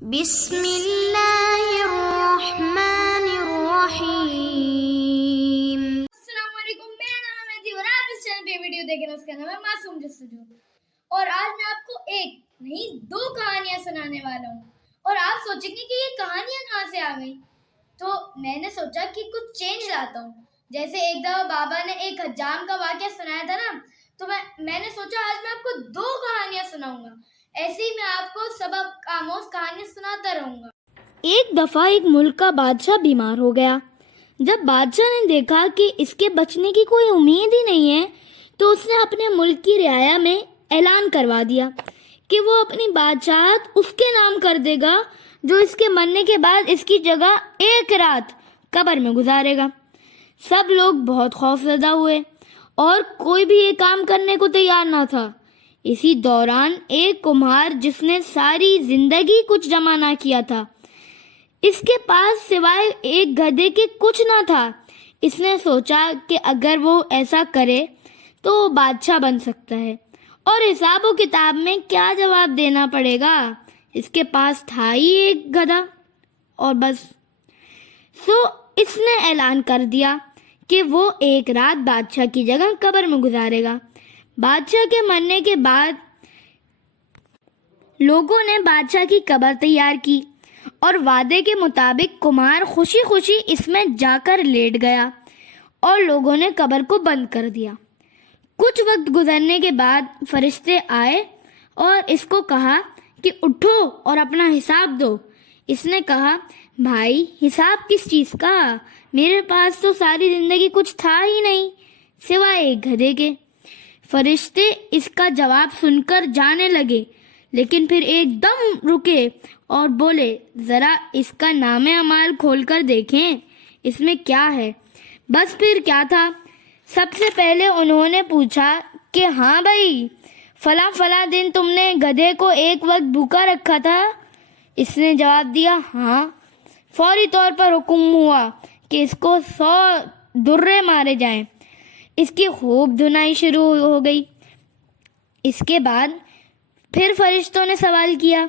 بسم اللہ الرحمن الرحیم۔ السلام علیکم، میرا نام ہے مہدی اور آپ اس چینل پہ ویڈیو دیکھ رہے ہیں، اس کا نام ہے معصوم جستجو۔ اور آج میں آپ کو ایک نہیں دو کہانیاں سنانے والا ہوں، اور آپ سوچیں گے کہ یہ کہانیاں کہاں سے آ گئی، تو میں نے سوچا کہ کچھ چینج لاتا ہوں۔ جیسے ایک دفعہ بابا نے ایک حجام کا واقعہ سنایا تھا نا، تو میں نے سوچا آج میں آپ کو دو کہانیاں سناؤں گا۔ ایسے ہی میں آپ کو سبق آموز کہانیاں سناتا رہوں گا۔ ایک دفعہ ایک ملک کا بادشاہ بیمار ہو گیا۔ جب بادشاہ نے دیکھا کہ اس کے بچنے کی کوئی امید ہی نہیں ہے تو اس نے اپنے ملک کی رعایا میں اعلان کروا دیا کہ وہ اپنی بادشاہت اس کے نام کر دے گا جو اس کے مرنے کے بعد اس کی جگہ ایک رات قبر میں گزارے گا۔ سب لوگ بہت خوفزدہ ہوئے اور کوئی بھی یہ کام کرنے کو تیار نہ تھا۔ اسی دوران ایک کمہار جس نے ساری زندگی کچھ جمع نہ کیا تھا، اس کے پاس سوائے ایک گدھے کے کچھ نہ تھا۔ اس نے سوچا کہ اگر وہ ایسا کرے تو وہ بادشاہ بن سکتا ہے، اور حساب و کتاب میں کیا جواب دینا پڑے گا، اس کے پاس تھا ہی ایک گدھا اور بس۔ اس نے اعلان کر دیا کہ وہ ایک رات بادشاہ کی جگہ قبر میں گزارے گا۔ بادشاہ کے مرنے کے بعد لوگوں نے بادشاہ کی قبر تیار کی اور وعدے کے مطابق کمار خوشی خوشی اس میں جا کر لیٹ گیا اور لوگوں نے قبر کو بند کر دیا۔ کچھ وقت گزرنے کے بعد فرشتے آئے اور اس کو کہا کہ اٹھو اور اپنا حساب دو۔ اس نے کہا، بھائی حساب کس چیز کا؟ میرے پاس تو ساری زندگی کچھ تھا ہی نہیں سوائے ایک گدھے کے۔ فرشتے اس کا جواب سن کر جانے لگے، لیکن پھر ایک دم رکے اور بولے، ذرا اس کا نام اعمال کھول کر دیکھیں اس میں کیا ہے۔ بس پھر کیا تھا؟ سب سے پہلے انہوں نے پوچھا کہ ہاں بھائی، فلاں فلاں دن تم نے گدھے کو ایک وقت بھوکا رکھا تھا؟ اس نے جواب دیا، ہاں۔ فوری طور پر حکم ہوا کہ اس کو 100 درے مارے جائیں۔ اس کی خوب دھنائی شروع ہو گئی۔ اس کے بعد پھر فرشتوں نے سوال کیا،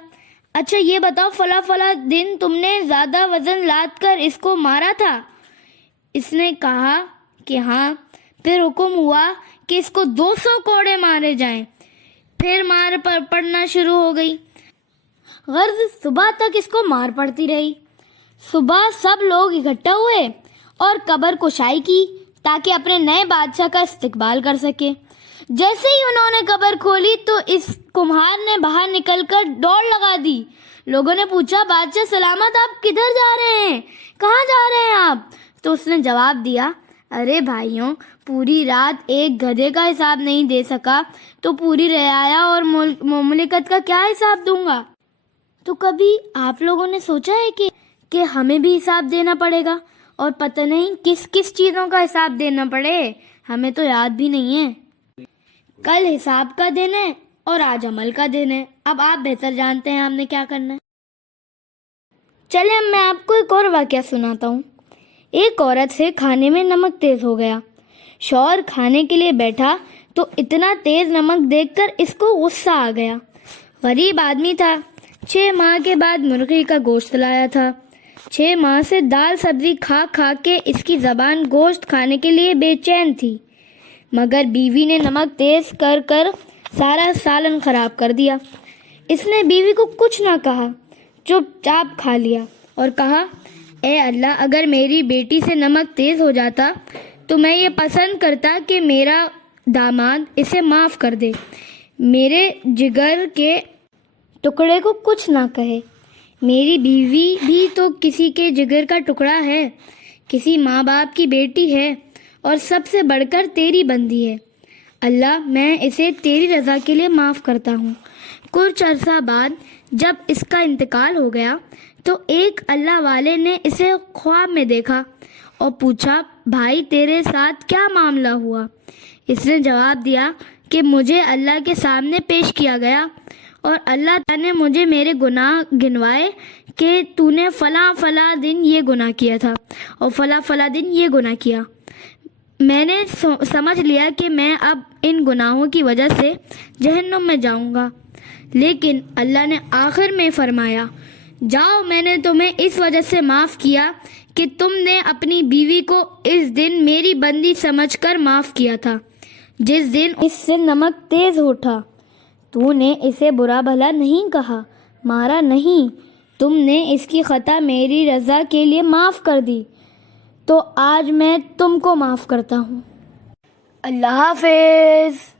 اچھا یہ بتاؤ فلاں فلاں دن تم نے زیادہ وزن لاد کر اس کو مارا تھا؟ اس نے کہا کہ ہاں۔ پھر حکم ہوا کہ اس کو 200 کوڑے مارے جائیں۔ پھر مار پڑنا شروع ہو گئی۔ غرض صبح تک اس کو مار پڑتی رہی۔ صبح سب لوگ اکٹھا ہوئے اور قبر کشائی کی تاکہ اپنے نئے بادشاہ کا استقبال کر سکے۔ جیسے ہی انہوں نے قبر کھولی تو اس کمہار نے باہر نکل کر دوڑ لگا دی۔ لوگوں نے پوچھا، بادشاہ سلامت، آپ کدھر جا رہے ہیں؟ کہاں جا رہے ہیں آپ؟ تو اس نے جواب دیا، ارے بھائیوں، پوری رات ایک گدھے کا حساب نہیں دے سکا تو پوری رعایا اور مملکت کا کیا حساب دوں گا؟ تو کبھی آپ لوگوں نے سوچا ہے کہ ہمیں بھی حساب دینا پڑے گا، اور پتہ نہیں کس کس چیزوں کا حساب دینا پڑے، ہمیں تو یاد بھی نہیں ہے۔ کل حساب کا دن ہے اور آج عمل کا دن ہے۔ اب آپ بہتر جانتے ہیں آپ نے کیا کرنا ہے۔ چلے اب میں آپ کو ایک اور واقعہ سناتا ہوں۔ ایک عورت سے کھانے میں نمک تیز ہو گیا۔ شوہر کھانے کے لیے بیٹھا تو اتنا تیز نمک دیکھ کر اس کو غصہ آ گیا۔ غریب آدمی تھا، 6 ماہ کے بعد مرغی کا گوشت لایا تھا۔ 6 ماہ سے دال سبزی کھا کھا کے اس کی زبان گوشت کھانے کے لیے بے چین تھی، مگر بیوی نے نمک تیز کر کر سارا سالن خراب کر دیا۔ اس نے بیوی کو کچھ نہ کہا، چپ چاپ کھا لیا اور کہا، اے اللہ، اگر میری بیٹی سے نمک تیز ہو جاتا تو میں یہ پسند کرتا کہ میرا داماد اسے معاف کر دے، میرے جگر کے ٹکڑے کو کچھ نہ کہے۔ میری بیوی بھی تو کسی کے جگر کا ٹکڑا ہے، کسی ماں باپ کی بیٹی ہے، اور سب سے بڑھ کر تیری بندی ہے۔ اللہ، میں اسے تیری رضا کے لیے معاف کرتا ہوں۔ کچھ عرصہ بعد جب اس کا انتقال ہو گیا تو ایک اللہ والے نے اسے خواب میں دیکھا اور پوچھا، بھائی تیرے ساتھ کیا معاملہ ہوا؟ اس نے جواب دیا کہ مجھے اللہ کے سامنے پیش کیا گیا اور اللہ تعالیٰ نے مجھے میرے گناہ گنوائے کہ تو نے فلاں فلاں دن یہ گناہ کیا تھا اور فلاں فلاں دن یہ گناہ کیا۔ میں نے سمجھ لیا کہ میں اب ان گناہوں کی وجہ سے جہنم میں جاؤں گا، لیکن اللہ نے آخر میں فرمایا، جاؤ، میں نے تمہیں اس وجہ سے معاف کیا کہ تم نے اپنی بیوی کو اس دن میری بندی سمجھ کر معاف کیا تھا جس دن اس سے نمک تیز اٹھا۔ تو نے اسے برا بھلا نہیں کہا، مارا نہیں، تم نے اس کی خطا میری رضا کے لیے معاف کر دی، تو آج میں تم کو معاف کرتا ہوں۔ اللہ حافظ۔